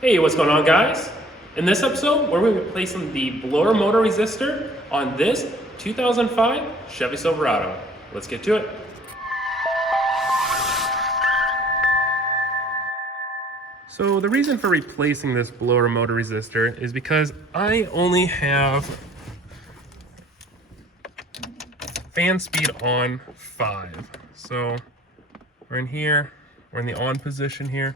Hey, what's going on, guys? In this episode, we're going to be replacing the blower motor resistor on this 2005 Chevy Silverado. Let's get to it. So the reason for replacing this blower motor resistor is because I only have fan speed on 5. So we're in here, we're in the on position here,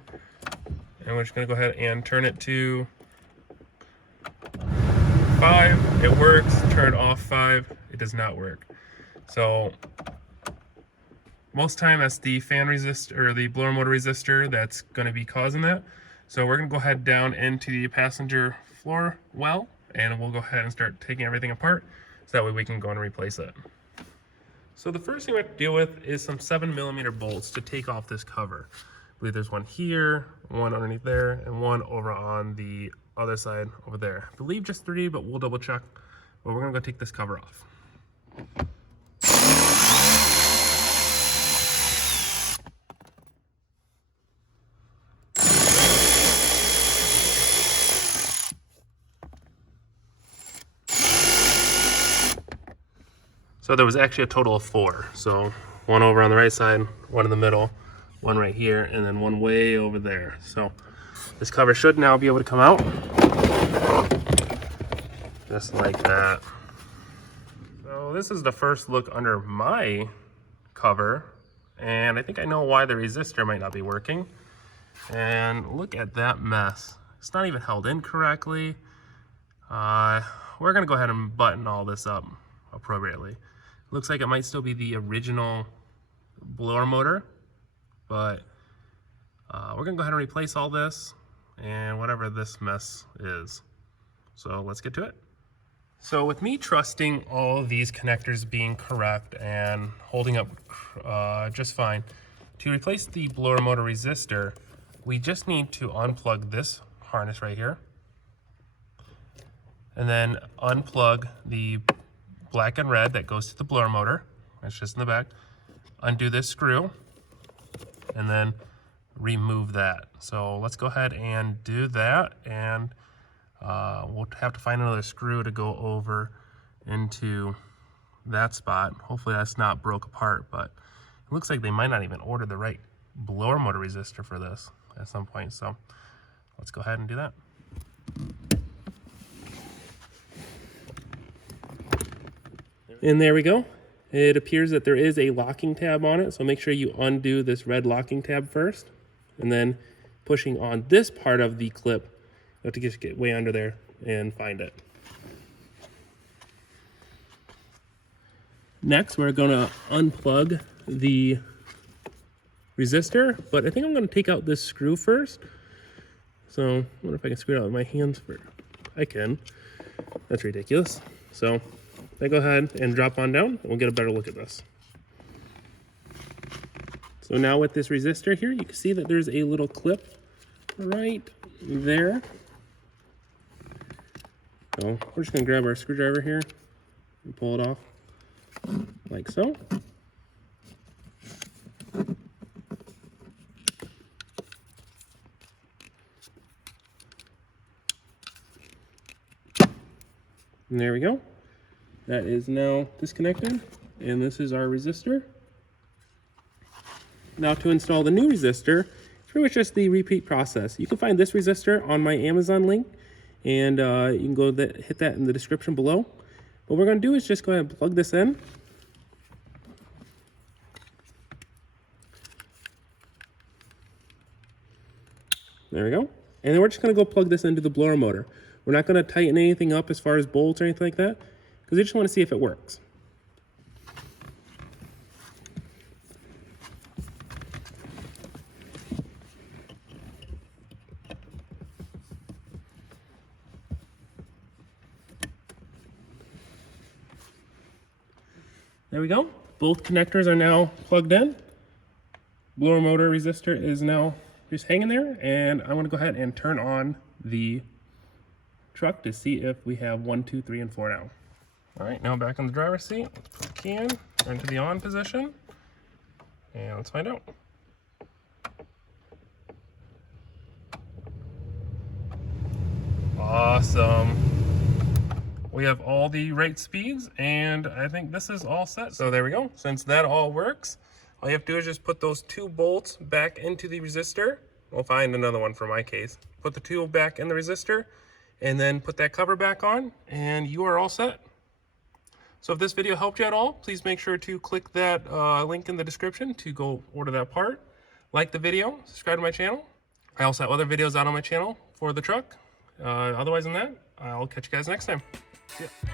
and we're just going to go ahead and turn it to 5. It works. Turn off 5. It does not work. So most time that's the fan resistor or the blower motor resistor that's going to be causing that. So we're going to go ahead down into the passenger floor well, and we'll go ahead and start taking everything apart so that way we can go and replace it. So the first thing we have to deal with is some 7mm bolts to take off this cover. I believe there's one here, one underneath there, and one over on the other side over there. I believe just 3, but we'll double check. But we're gonna go take this cover off. So there was actually a total of 4. So one over on the right side, one in the middle, one right here, and then one way over there. So this cover should now be able to come out. Just like that. So this is the first look under my cover, and I think I know why the resistor might not be working. And look at that mess. It's not even held in correctly. We're gonna go ahead and button all this up appropriately. Looks like it might still be the original blower motor, but we're gonna go ahead and replace all this and whatever this mess is. So let's get to it. So with me trusting all of these connectors being correct and holding up just fine, to replace the blower motor resistor, we just need to unplug this harness right here, and then unplug the black and red that goes to the blower motor. That's just in the back. Undo this screw, and then remove that. So let's go ahead and do that, and we'll have to find another screw to go over into that spot. Hopefully that's not broke apart, but it looks like they might not even order the right blower motor resistor for this at some point. So let's go ahead and do that. And there we go. It appears that there is a locking tab on it, so make sure you undo this red locking tab first, and then pushing on this part of the clip, you have to just get way under there and find it. Next, we're going to unplug the resistor, but I think I'm going to take out this screw first. So I wonder if I can screw it out with my hands first. I can. That's ridiculous. So I go ahead and drop on down, and we'll get a better look at this. So now with this resistor here, you can see that there's a little clip right there. So we're just gonna grab our screwdriver here and pull it off like so. And there we go. That is now disconnected, and this is our resistor. Now to install the new resistor, it's pretty much just the repeat process. You can find this resistor on my Amazon link, and you can go hit that in the description below. What we're going to do is just go ahead and plug this in. There we go. And then we're just going to go plug this into the blower motor. We're not going to tighten anything up as far as bolts or anything like that, because we just want to see if it works. There we go. Both connectors are now plugged in. Blower motor resistor is now just hanging there, and I want to go ahead and turn on the truck to see if we have 1, 2, 3, and 4 now. All right, now back in the driver's seat. Let's put the key in, into the on position, and let's find out. awesome. We have all the right speeds, and I think this is all set. So there we go. Since that all works, all you have to do is just put those 2 bolts back into the resistor. We'll find another one for my case. Put the 2 back in the resistor, and then put that cover back on, and you are all set. So if this video helped you at all, please make sure to click that link in the description to go order that part. Like the video, subscribe to my channel. I also have other videos out on my channel for the truck. Otherwise than that, I'll catch you guys next time. See ya.